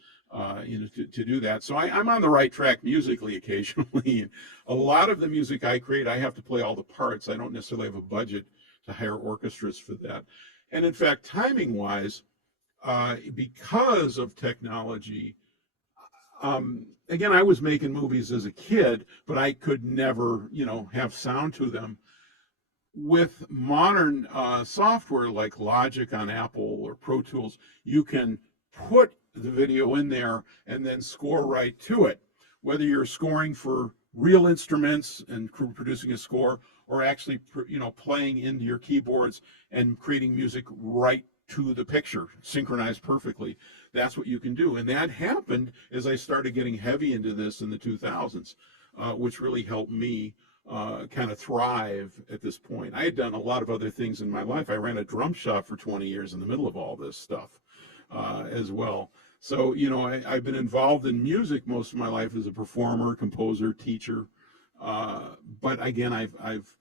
you know, to do that. So I'm on the right track musically occasionally. A lot of the music I create, I have to play all the parts. I don't necessarily have a budget to hire orchestras for that. And in fact, timing wise, because of technology, again, I was making movies as a kid, but I could never, you know, have sound to them. With modern software like Logic on Apple or Pro Tools, you can put the video in there and then score right to it. Whether you're scoring for real instruments and producing a score, or actually, you know, playing into your keyboards and creating music right to the picture, synchronized perfectly. That's what you can do. And that happened as I started getting heavy into this in the 2000s, which really helped me kind of thrive at this point. I had done a lot of other things in my life. I ran a drum shop for 20 years in the middle of all this stuff as well. So, you know, I've been involved in music most of my life as a performer, composer, teacher. But again, I've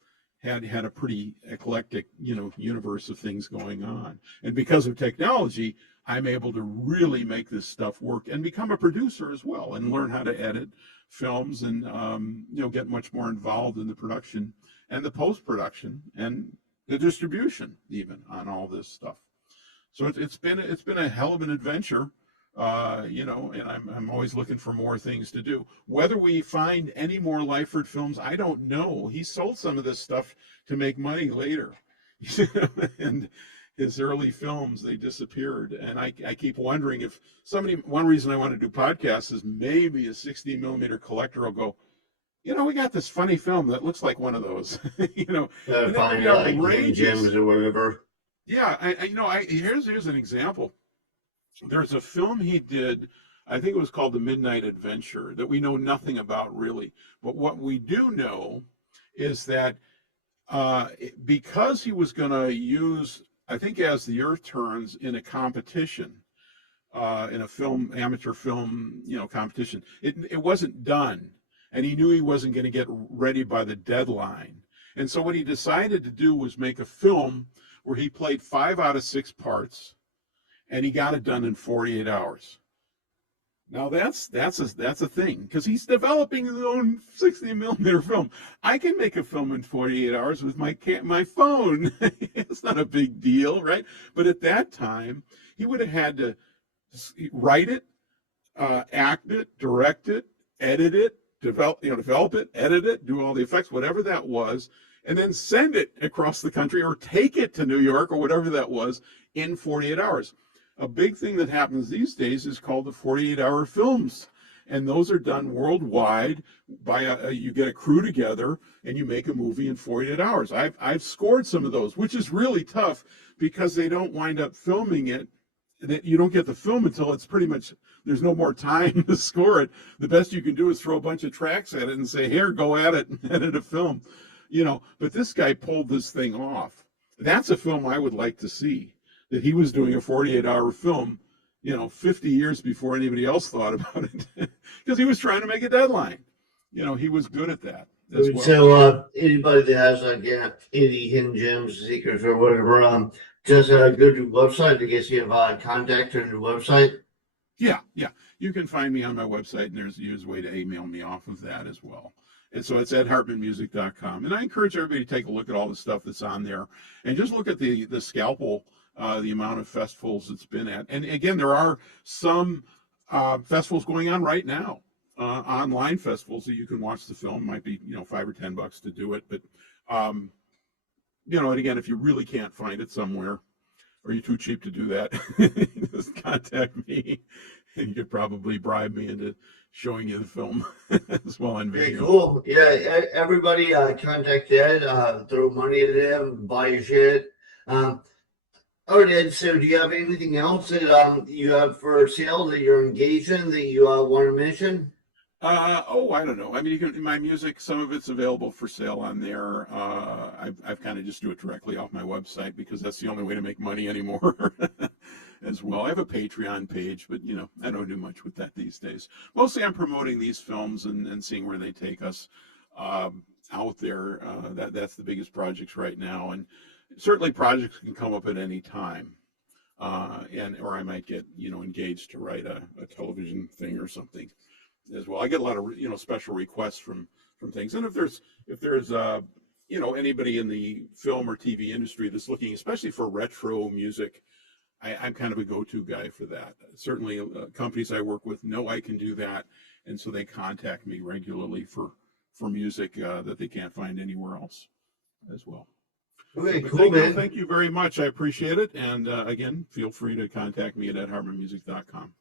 had a pretty eclectic, you know, universe of things going on. And because of technology, I'm able to really make this stuff work and become a producer as well and learn how to edit films and, you know, get much more involved in the production and the post-production and the distribution even on all this stuff. So it's been a hell of an adventure. You know, and I'm always looking for more things to do. Whether we find any more Lyford films, I don't know. He sold some of this stuff to make money later. And his early films, they disappeared. And I keep wondering if one reason I want to do podcasts is maybe a 16 millimeter collector will go, you know, we got this funny film that looks like one of those. You know, Find like gems or whatever. Yeah, here's an example. There's a film he did, I think it was called The Midnight Adventure, that we know nothing about really. But what we do know is that because he was going to use, I think, As the Earth Turns in a competition, in a amateur film, you know, competition, it wasn't done. And he knew he wasn't going to get ready by the deadline. And so what he decided to do was make a film where he played 5 out of 6 parts, and he got it done in 48 hours. Now that's a thing because he's developing his own 60 millimeter film. I can make a film in 48 hours with my phone. It's not a big deal, right? But at that time, he would have had to write it, act it, direct it, edit it, develop it, edit it, do all the effects, whatever that was, and then send it across the country or take it to New York or whatever that was in 48 hours. A big thing that happens these days is called the 48-hour films. And those are done worldwide by you get a crew together and you make a movie in 48 hours. I've scored some of those, which is really tough because they don't wind up filming it. That you don't get the film until it's pretty much there's no more time to score it. The best you can do is throw a bunch of tracks at it and say, "Here, go at it and edit a film." But this guy pulled this thing off. That's a film I would like to see. That he was doing a 48-hour film, 50 years before anybody else thought about it, because he was trying to make a deadline. He was good at that as well. So, anybody that has any hidden gems, secrets, or whatever, just go to the website. I guess you have contact on the website. Yeah. You can find me on my website, and there's a way to email me off of that as well. And so it's at hartmanmusic.com. And I encourage everybody to take a look at all the stuff that's on there and just look at the scalpel, the amount of festivals it's been at. And again, there are some festivals going on right now, online festivals that you can watch the film. Might be, $5 or $10 to do it. But, and again, if you really can't find it somewhere, or you're too cheap to do that, just contact me. And you could probably bribe me into showing you the film as well on video. Very cool. Yeah, everybody contact Ed, throw money at him, buy your shit. All right, Ed, so do you have anything else that you have for sale that you're engaged in that you want to mention? I don't know. I mean, my music, some of it's available for sale on there. I've kind of just do it directly off my website because that's the only way to make money anymore as well. I have a Patreon page, but I don't do much with that these days. Mostly I'm promoting these films and seeing where they take us out there. That's the biggest projects right now. And certainly projects can come up at any time. Or I might get, engaged to write a television thing or something as well. I get a lot of special requests from things, and if there's anybody in the film or TV industry that's looking especially for retro music, I'm kind of a go-to guy for that. Certainly companies I work with know I can do that, and so they contact me regularly for music that they can't find anywhere else as well. Okay, cool, man. Thank you very much. I appreciate it, and again, feel free to contact me at hartmanmusic.com.